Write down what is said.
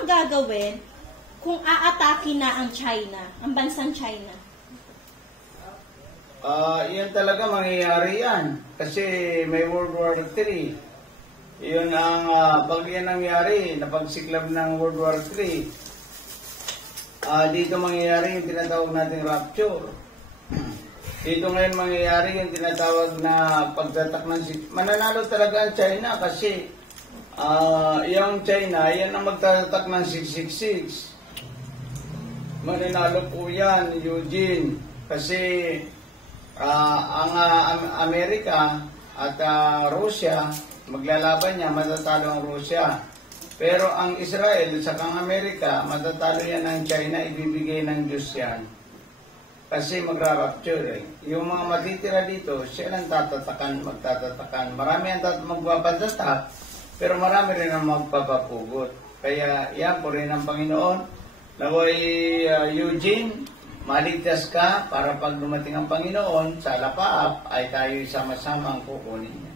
ang gagawin kung aatake na ang China, ang bansang China? Yan talaga mangyayari yan. Kasi may World War III. Yun ang, pag yan nangyari, napagsiklab ng World War III, dito mangyayari yung tinatawag nating rapture. Dito ngayon mangyayari yung tinatawag na pagtatak ng... Mananalo talaga ang China kasi yung China, yan ang magtatak ng 666. Mananalo po yan, Eugene. Kasi ang Amerika at Russia, maglalaban niya, matatalo ang Russia. Pero ang Israel at ang Amerika, matatalo yan ng China, ibibigay ng Diyos yan. Kasi magra-rapture eh. Yung mga matitira dito, siya lang tatatakan, magtatatakan. Marami ang magpapatatak, pero marami rin ang magpapapugot. Kaya yan po rin ang Panginoon. Naway Eugene, maligtas ka para pag dumating ang Panginoon, sa lapaap ay tayo sama-sama ang kukunin niya.